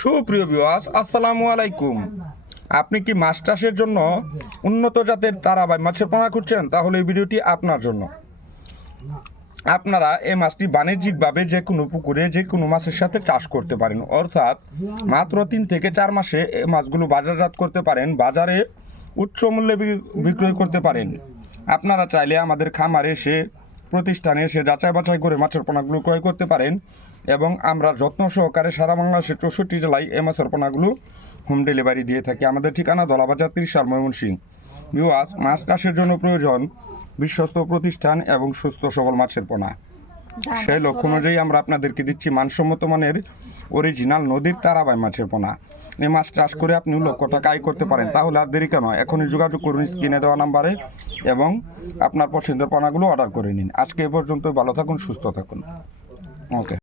সুপ্রিয় ভিউয়ার্স, আসসালামু আলাইকুম। আপনি কি মাছ চাষের জন্য উন্নত জাতের তারাবাই মাছের পোনা খুঁজছেন? তাহলে এই ভিডিওটি আপনার জন্য। আপনারা এই মাছটি বাণিজ্যিকভাবে যে কোনো পুকুরে যে কোনো মাছের সাথে চাষ করতে পারেন, অর্থাৎ মাত্র 3 থেকে 4 মাসে এই মাছগুলো বাজারজাত করতে পারেন, বাজারে উচ্চ মূল্যে বিক্রয় করতে পারেন। আপনারা চাইলে আমাদের খামারে এসে, প্রতিষ্ঠানে এসে যাচাই বাছাই করে মাছের পোনাগুলো ক্রয় করতে পারেন এবং আমরা যত্ন সহকারে সারা বাংলাদেশের 64 জেলায় এই মাছের পোনাগুলো হোম ডেলিভারি দিয়ে থাকি। আমাদের ঠিকানা ধলাবাজার 30 ময়মনসিংহ। ভিউয়ার্স, মাছ চাষের জন্য প্রয়োজন বিশ্বস্ত প্রতিষ্ঠান এবং সুস্থ সবল মাছের পোনা। সেই লক্ষ্য অনুযায়ী আমরা আপনাদেরকে দিচ্ছি মানসম্মত মানের অরিজিনাল নদীর তারাবাই মাছের পোনা। এই মাছ চাষ করে আপনি লক্ষ টাকা আয় করতে পারেন। তাহলে আর দেরি কেন, এখনই যোগাযোগ করুন স্ক্রিনে দেওয়া নাম্বারে এবং আপনার পছন্দের পোনাগুলো অর্ডার করে নিন। আজকে এ পর্যন্ত। ভালো থাকুন, সুস্থ থাকুন। ওকে।